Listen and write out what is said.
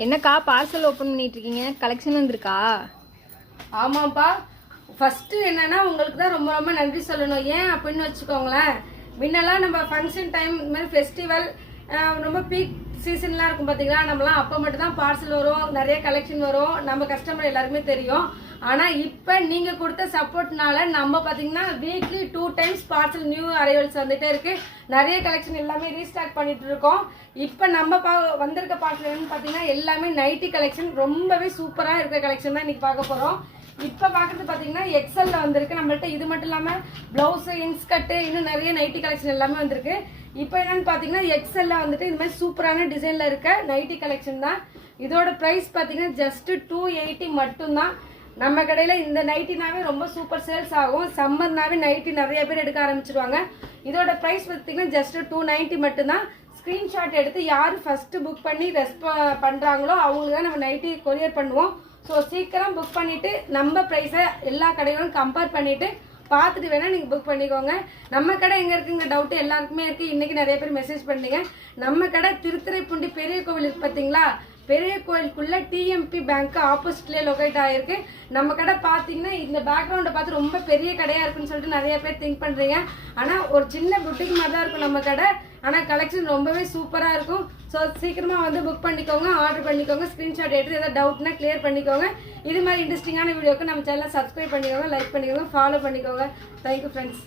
என்னக்கா parcel open பண்ணிட்டு இருக்கீங்க? கலெக்ஷன் வந்திருக்கா? ஆமாப்பா. ஃபர்ஸ்ட் என்னன்னா உங்களுக்கு தான் ரொம்ப ரொம்ப நன்றி சொல்லணும். ஏன் அப்படின்னு வச்சுக்கோங்களேன், முன்னெல்லாம் நம்ம ஃபங்க்ஷன் டைம் இந்த மாதிரி ஃபெஸ்டிவல் ரொம்ப பீக் சீசன்லாம் இருக்கும் பார்த்தீங்களா, நம்மலாம் அப்போ மட்டும் தான் பார்சல் வரும், நிறைய கலெக்ஷன் வரும், நம்ம கஸ்டமர் எல்லாருக்குமே தெரியும். ஆனால் இப்போ நீங்கள் கொடுத்த சப்போர்ட்னால நம்ம பார்த்தீங்கன்னா weekly 2 times parcel new arrivals வந்துட்டே இருக்கு. நிறைய கலெக்ஷன் எல்லாமே ரீஸ்டாக் பண்ணிட்டு இருக்கோம். இப்போ நம்ம வந்திருக்க பார்சல் என்னன்னு பார்த்தீங்கன்னா எல்லாமே நைட்டி கலெக்ஷன், ரொம்பவே சூப்பராக இருக்க கலெக்ஷன் தான் இன்னைக்கு பார்க்க போகிறோம். இப்போ பார்க்குறது பார்த்தீங்கன்னா எக்ஸல்ல வந்திருக்கு நம்மள்ட்ட. இது மட்டும் இல்லாமல் ப்ளவுஸு, இன்ஸ்கர்ட்டு, இன்னும் நிறைய நைட்டி கலெக்ஷன் எல்லாமே வந்திருக்கு. இப்போ என்னன்னு பார்த்தீங்கன்னா எக்ஸல்ல வந்துட்டு இந்த மாதிரி சூப்பரான டிசைனில் இருக்க நைட்டி கலெக்ஷன் தான். இதோட ப்ரைஸ் பார்த்தீங்கன்னா ஜஸ்ட் 280 மட்டும்தான். நம்ம கடையில் இந்த நைட்டினாவே ரொம்ப சூப்பர் சேல்ஸ் ஆகும். சம்மர்னாவே நைட்டி நிறைய பேர் எடுக்க ஆரம்பிச்சிருவாங்க. இதோட ப்ரைஸ் பார்த்தீங்கன்னா ஜஸ்ட் 290 மட்டும்தான். ஸ்க்ரீன்ஷாட் எடுத்து யார் ஃபஸ்ட்டு புக் பண்ணி பண்ணுறாங்களோ அவங்களுக்கு தான் நம்ம நைட்டி கொரியர் பண்ணுவோம். ஸோ சீக்கிரம் புக் பண்ணிவிட்டு நம்ம ப்ரைஸை எல்லா கடைகளும் கம்பேர் பண்ணிவிட்டு பார்த்துட்டு வேணால் நீங்கள் புக் பண்ணிக்கோங்க. நம்ம கடை எங்கே இருக்குங்க டவுட்டு எல்லாருக்குமே இருக்குது. இன்றைக்கி நிறைய பேர் மெசேஜ் பண்ணீங்க. நம்ம கடை திருத்துறைப்பூண்டி பெரிய கோவில் இருக்குது பார்த்தீங்களா, பெரிய கோயிலுக்குள்ள டிஎம்பி பேங்க் ஆப்போசிட்லேயே லொக்கேட் ஆகிருக்கு. நம்ம கடை பார்த்தீங்கன்னா இந்த பேக்ரவுண்டை பார்த்து ரொம்ப பெரிய கடையாக இருக்குன்னு சொல்லிட்டு நிறைய பேர் திங்க் பண்ணுறீங்க. ஆனால் ஒரு சின்ன புட்டிக் மாதிரி தான் இருக்கும் நம்ம கடை. ஆனால் கலெக்ஷன் ரொம்பவே சூப்பராக இருக்கும். ஸோ சீக்கிரமாக வந்து புக் பண்ணிக்கோங்க, ஆர்டர் பண்ணிக்கோங்க. ஸ்க்ரீன்ஷாட் எடுத்து ஏதாவது டவுட்னா கிளியர் பண்ணிக்கோங்க. இது மாதிரி இன்ட்ரெஸ்டிங்கான வீடியோக்கு நம்ம சேனலை சப்ஸ்கிரைப் பண்ணிக்கோங்க, லைக் பண்ணிக்கோங்க, ஃபாலோ பண்ணிக்கோங்க. Thank you friends.